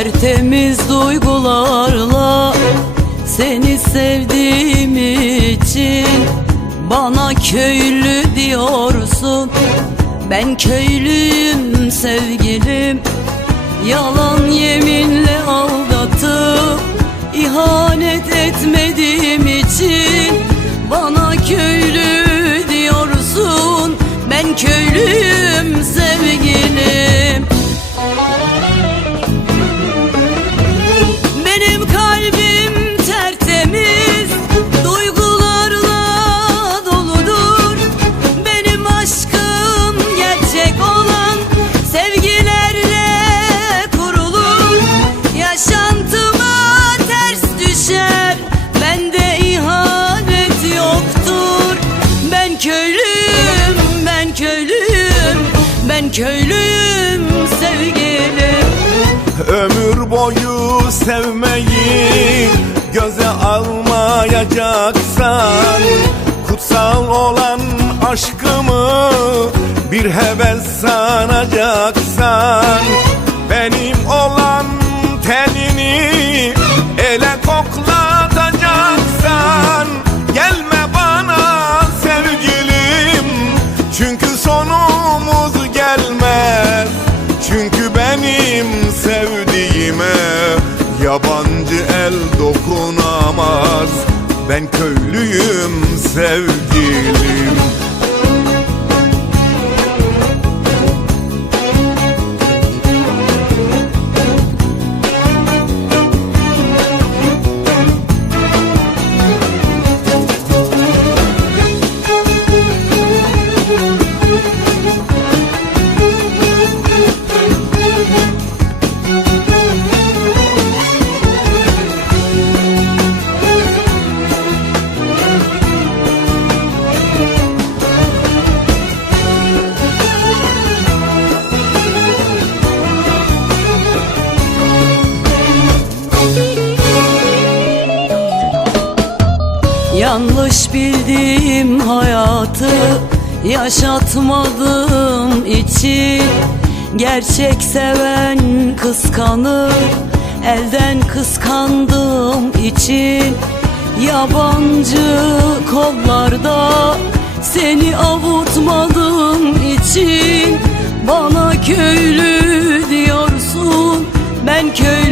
Tertemiz duygularla Seni sevdiğim için Bana köylü diyorsun. Ben köylüyüm sevgilim. Yalan yeminle aldatıp ihanet etmediğim Köylüyüm sevgilim. Ömür boyu sevmeyi göze almayacaksan Kutsal olan aşkımı bir heves sanacaksan Benim olan tenini ele Ben köylüyüm sevgilim Yanlış bildiğim hayatı yaşatmadığım için Gerçek seven kıskanır elden kıskandığım için Yabancı kollarda seni avutmadığım için Bana köylü diyorsun ben köylüyüm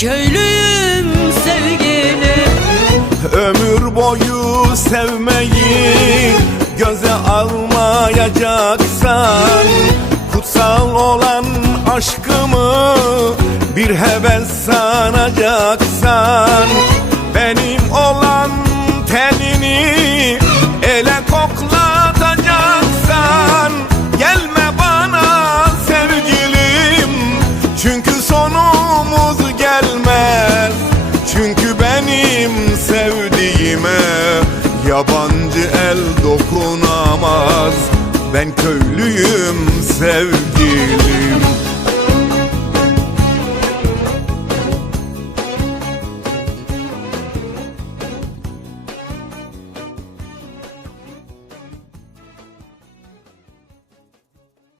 köylüyüm sevgilim Ömür boyu sevmeyi göze almayacaksan Kutsal olan aşkımı bir heves sanacaksan Benim olan yabancı el dokunamaz. Ben köylüyüm sevgilim